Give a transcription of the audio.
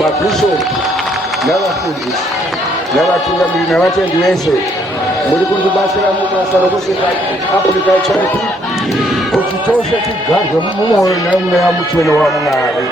Mabishop, n'abafundi, n'abatungamiri, n'abatendi b'ensi muli kutubasira mu masalo kusika agriculture kukitosha kigange mumwoyo namwe ya mukino wa mng'ali